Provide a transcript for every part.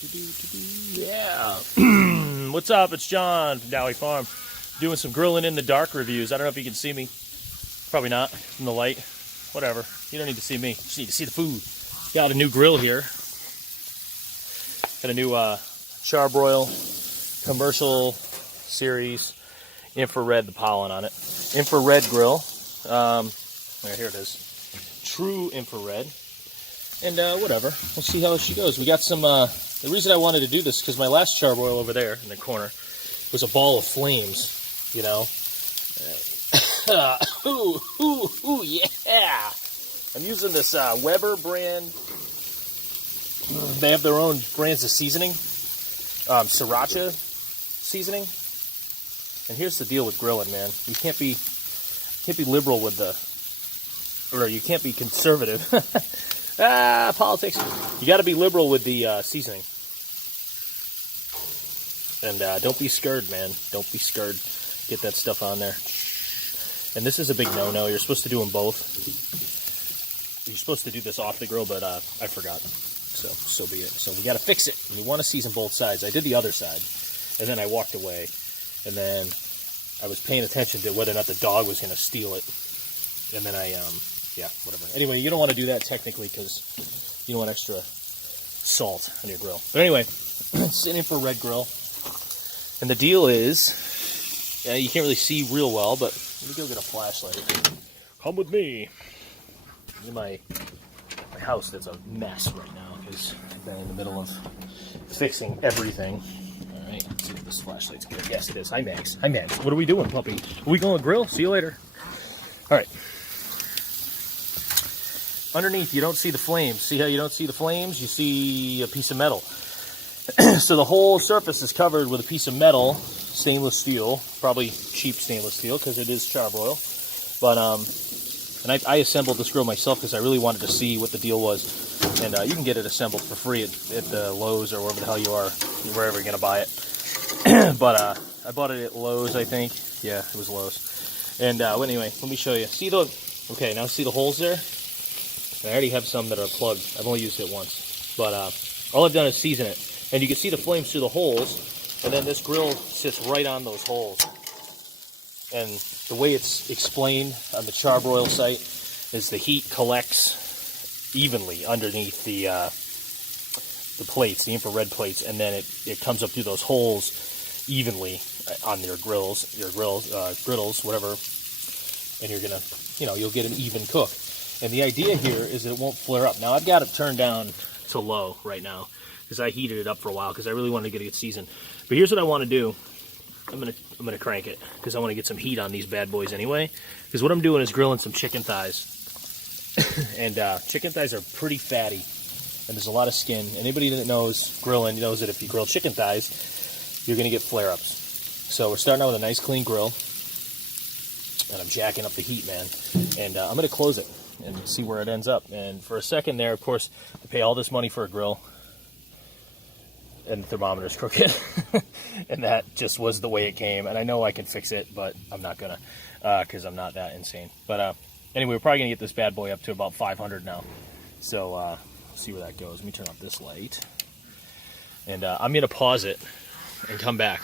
Yeah. What's up? It's John from Dowie Farm. Doing some grilling in the dark reviews. I don't know if you can see me. Probably not from the light. Whatever. You don't need to see me. You just need to see the food. Got a new grill here. Got a new Char-Broil commercial series infrared, the pollen on it. Infrared grill. Here it is. True infrared. And whatever. We'll see how she goes. We got some... the reason I wanted to do this because my last Char-Broil over there in the corner was a ball of flames, you know. Ooh, yeah! I'm using this Weber brand. They have their own brands of seasoning, sriracha seasoning. And here's the deal with grilling, man. You can't be liberal with or you can't be conservative. Politics. You got to be liberal with the seasoning. And don't be scared, man. Don't be scared. Get that stuff on there. And this is a big no-no. You're supposed to do them both. You're supposed to do this off the grill, but I forgot. So be it. So we got to fix it. We want to season both sides. I did the other side, and then I walked away. And then I was paying attention to whether or not the dog was going to steal it. And then yeah, whatever. Anyway, you don't want to do that technically because you don't want extra salt on your grill. But anyway, it's an infrared grill. And the deal is, you can't really see real well, but let me go get a flashlight. Come with me. In my house that's a mess right now because I've been in the middle of fixing everything. All right, let's see if this flashlight's good. Yes, it is. Hi, Max. Hi, Max. What are we doing, puppy? Are we going to grill? See you later. All right. Underneath, you don't see the flames. See how you don't see the flames? You see a piece of metal. So the whole surface is covered with a piece of metal, stainless steel, probably cheap stainless steel because it is Char-Broil. But and I assembled this grill myself because I really wanted to see what the deal was. And you can get it assembled for free at the Lowe's or wherever the hell you are, wherever you're gonna buy it. But I bought it at Lowe's, I think. Yeah, it was Lowe's. And anyway, let me show you. See the okay? Now see the holes there. I already have some that are plugged. I've only used it once. But all I've done is season it. And you can see the flames through the holes. And then this grill sits right on those holes. And the way it's explained on the Char-Broil site is the heat collects evenly underneath the plates, the infrared plates. And then it comes up through those holes evenly on your griddles, whatever. And you're going to, you'll get an even cook. And the idea here is that it won't flare up. Now, I've got it turned down to low right now because I heated it up for a while because I really wanted to get it seasoned. But here's what I want to do. I'm gonna crank it because I want to get some heat on these bad boys anyway. Because what I'm doing is grilling some chicken thighs. And chicken thighs are pretty fatty. And there's a lot of skin. Anybody that knows grilling knows that if you grill chicken thighs, you're going to get flare-ups. So we're starting out with a nice clean grill. And I'm jacking up the heat, man. And I'm going to close it and see where it ends up. And for a second there, of course, I pay all this money for a grill, and the thermometer's crooked. And that just was the way it came. And I know I can fix it, but I'm not going to because I'm not that insane. But anyway, we're probably going to get this bad boy up to about 500 now. So see where that goes. Let me turn off this light. And I'm going to pause it and come back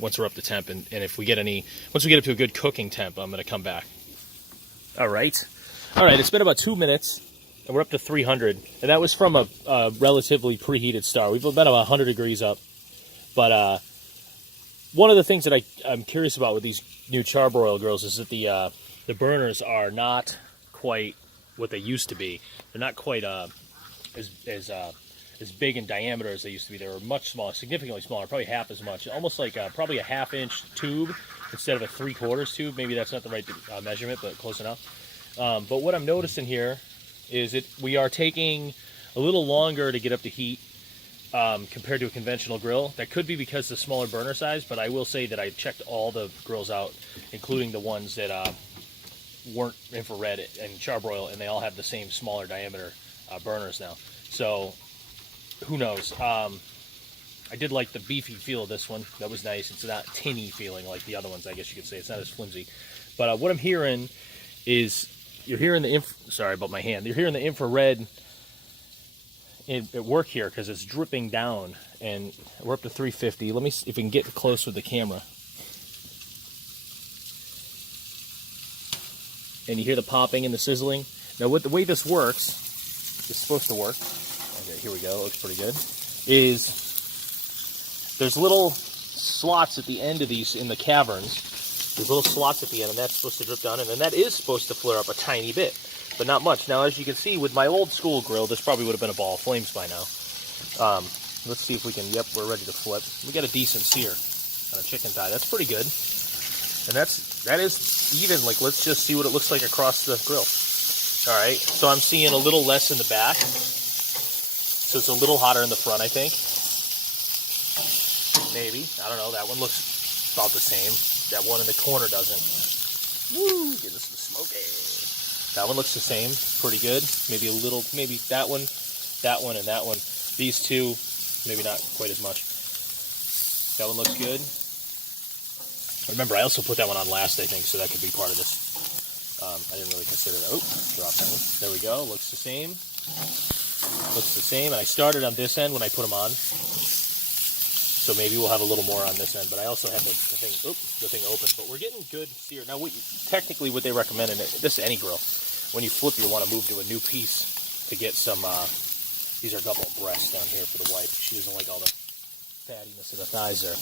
once we're up to temp. And if we get once we get up to a good cooking temp, I'm going to come back. All right, it's been about 2 minutes, and we're up to 300, and that was from a relatively preheated start. We've been about 100 degrees up, but one of the things that I'm curious about with these new Char-Broil grills is that the burners are not quite what they used to be. They're not quite as big in diameter as they used to be. They were much smaller, significantly smaller, probably half as much, almost like probably a ½ tube instead of a 3/4 tube. Maybe that's not the right measurement, but close enough. But what I'm noticing here is we are taking a little longer to get up to heat compared to a conventional grill. That could be because of the smaller burner size, but I will say that I checked all the grills out, including the ones that weren't infrared and Char-Broil, and they all have the same smaller diameter burners now. So who knows? I did like the beefy feel of this one. That was nice. It's not tinny feeling like the other ones, I guess you could say. It's not as flimsy. But what I'm hearing is, you're hearing the sorry about my hand. You're hearing the infrared at work here because it's dripping down, and we're up to 350. Let me see if we can get close with the camera. And you hear the popping and the sizzling. Now, the way this works, it's supposed to work. Okay, here we go. It looks pretty good. Is there's little slots at the end of these in the caverns. There's little slots at the end, and that's supposed to drip down, and then that is supposed to flare up a tiny bit, but not much. Now, as you can see, with my old school grill, this probably would have been a ball of flames by now. Let's see if we can, yep, we're ready to flip. We got a decent sear on a chicken thigh. That's pretty good. And that is even, like, let's just see what it looks like across the grill. All right, so I'm seeing a little less in the back. So it's a little hotter in the front, I think. Maybe, I don't know, that one looks about the same. That one in the corner doesn't. Woo, give us some smoky. That one looks the same, pretty good. Maybe a little, maybe that one, and that one. These two, maybe not quite as much. That one looks good. Remember, I also put that one on last, I think, so that could be part of this. I didn't really consider that. Oh, drop that one. There we go. Looks the same. Looks the same. And I started on this end when I put them on. So maybe we'll have a little more on this end. But I also have the thing open. But we're getting good sear. Now, technically, what they recommend, and this is any grill, when you flip, you want to move to a new piece to get some, these are a couple of breasts down here for the wife. She doesn't like all the fattiness of the thighs there.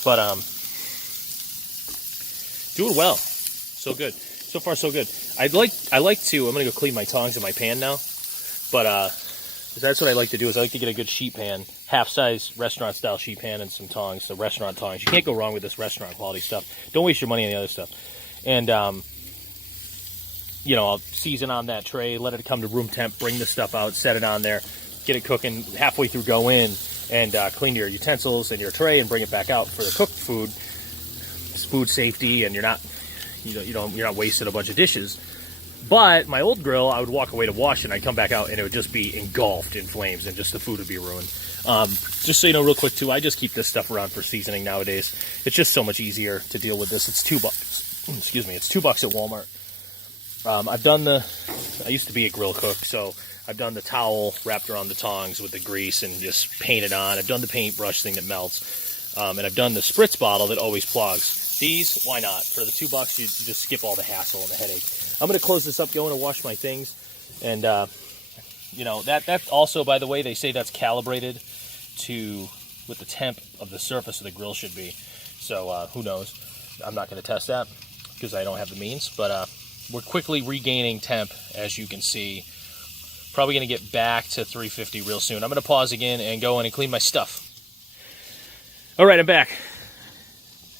But, doing well. So good. So far, so good. I like to, I'm going to go clean my tongs in my pan now. But that's what I like to do, is I like to get a good sheet pan, half-size restaurant-style sheet pan and some tongs, so restaurant tongs. You can't go wrong with this restaurant quality stuff. Don't waste your money on the other stuff. And, you know, I'll season on that tray, let it come to room temp, bring the stuff out, set it on there, get it cooking, halfway through go in, and clean your utensils and your tray and bring it back out for the cooked food. It's food safety, and you're not wasting a bunch of dishes. But my old grill, I would walk away to wash it, and I'd come back out, and it would just be engulfed in flames, and just the food would be ruined. Just so you know, real quick too, I just keep this stuff around for seasoning nowadays. It's just so much easier to deal with this. It's $2. Excuse me, it's $2 at Walmart. I've done I used to be a grill cook, so I've done the towel wrapped around the tongs with the grease and just painted on. I've done the paintbrush thing that melts, and I've done the spritz bottle that always clogs. These, why not? For the $2, you just skip all the hassle and the headache. I'm going to close this up, go in and wash my things. And, you know, that also, by the way, they say that's calibrated to what the temp of the surface of the grill should be. So, who knows? I'm not going to test that because I don't have the means. But we're quickly regaining temp, as you can see. Probably going to get back to 350 real soon. I'm going to pause again and go in and clean my stuff. All right, I'm back.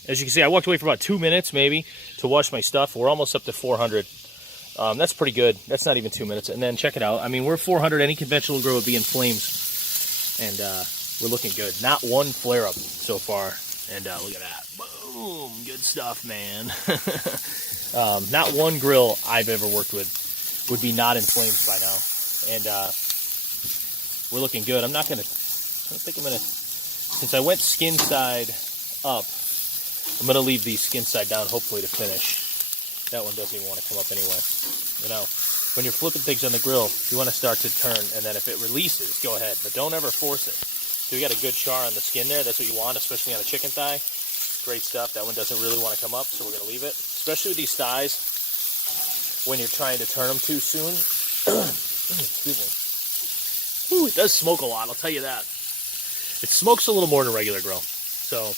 As you can see, I walked away for about 2 minutes, maybe, to wash my stuff. We're almost up to 400. That's pretty good. That's not even 2 minutes. And then check it out. I mean, we're 400. Any conventional grill would be in flames. And we're looking good. Not one flare-up so far. And look at that. Boom. Good stuff, man. Not one grill I've ever worked with would be not in flames by now. And we're looking good. I don't think I'm going to, since I went skin side up, I'm going to leave the skin side down, hopefully, to finish. That one doesn't even want to come up anyway. You know, when you're flipping things on the grill, you want to start to turn, and then if it releases, go ahead. But don't ever force it. So we got a good char on the skin there. That's what you want, especially on a chicken thigh. Great stuff. That one doesn't really want to come up, so we're going to leave it. Especially with these thighs, when you're trying to turn them too soon. Excuse me. Ooh, it does smoke a lot, I'll tell you that. It smokes a little more than a regular grill. So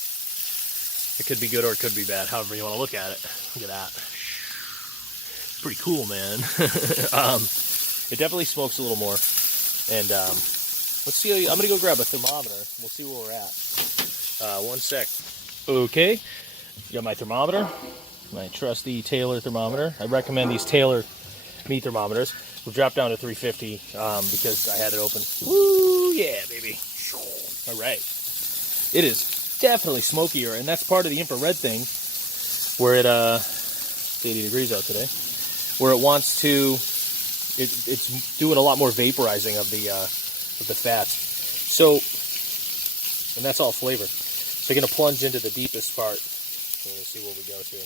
it could be good or it could be bad, however you want to look at it. Look at that. It's pretty cool, man. It definitely smokes a little more. And let's see. I'm going to go grab a thermometer. We'll see where we're at. One sec. Okay. Got my thermometer. My trusty Taylor thermometer. I recommend these Taylor meat thermometers. We've dropped down to 350 because I had it open. Woo, yeah, baby. All right. It is definitely smokier, and that's part of the infrared thing where it's 80 degrees out today, where it wants to, it's doing a lot more vaporizing of the fats. So, and that's all flavor. So you're going to plunge into the deepest part. So we'll see where we go to.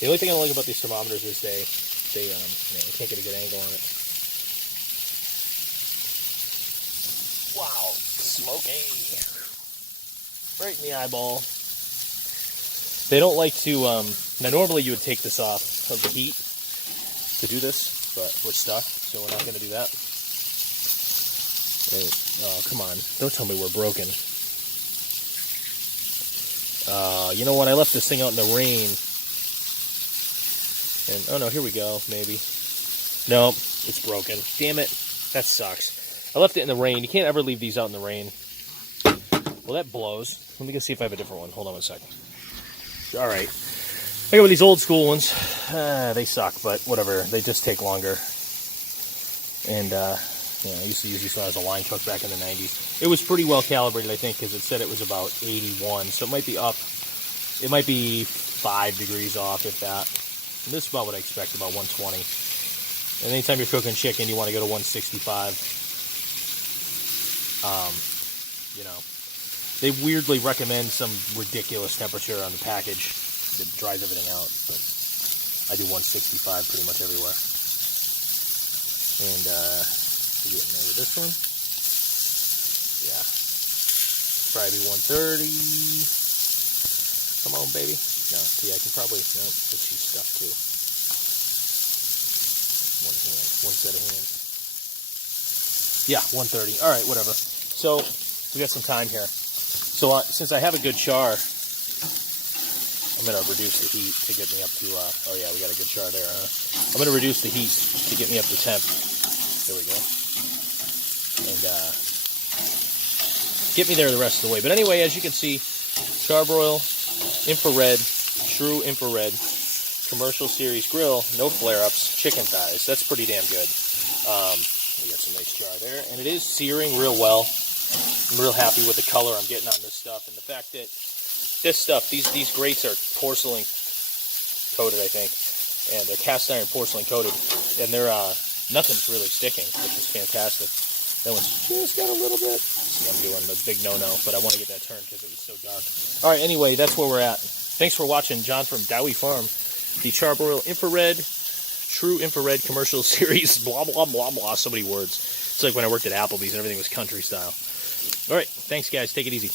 The only thing I don't like about these thermometers is they I can't get a good angle on it. smoky. Right in the eyeball. They don't like to, now normally you would take this off of the heat to do this, but we're stuck, so we're not going to do that. And, oh, come on. Don't tell me we're broken. You know what? I left this thing out in the rain. And, oh no, here we go, maybe. No, it's broken. Damn it. That sucks. I left it in the rain. You can't ever leave these out in the rain. Well, that blows. Let me go see if I have a different one. Hold on a second. All right. I got these old school ones. They suck, but whatever. They just take longer. And, you know, I used to use these as a line cook back in the 90s. It was pretty well calibrated, I think, because it said it was about 81. So it might be up. It might be 5 degrees off, if that. And this is about what I expect, about 120. And anytime you're cooking chicken, you want to go to 165. You know, they weirdly recommend some ridiculous temperature on the package that dries everything out, but I do 165 pretty much everywhere. And you getting there with this one? Yeah, probably 130. Come on, baby. No, see, I can probably no, but she's stuck too. One hand, one set of hands. Yeah, 130. All right, whatever. So we got some time here. So since I have a good char, I'm going to reduce the heat to get me up to, oh yeah, we got a good char there, huh? I'm going to reduce the heat to get me up to temp. There we go. And get me there the rest of the way. But anyway, as you can see, Char-Broil, infrared, true infrared, commercial series grill, no flare-ups, chicken thighs. That's pretty damn good. We got some nice char there. And it is searing real well. I'm real happy with the color I'm getting on this stuff. And the fact that this stuff, these grates are porcelain coated, I think. And they're cast iron porcelain coated. And they're, nothing's really sticking, which is fantastic. That one's just got a little bit. See, I'm doing the big no-no, but I want to get that turned because it was so dark. All right, anyway, that's where we're at. Thanks for watching. John from Dowie Farm. The Char-Broil infrared, true infrared commercial series, blah, blah, blah, blah, so many words. It's like when I worked at Applebee's and everything was country style. All right, thanks, guys. Take it easy.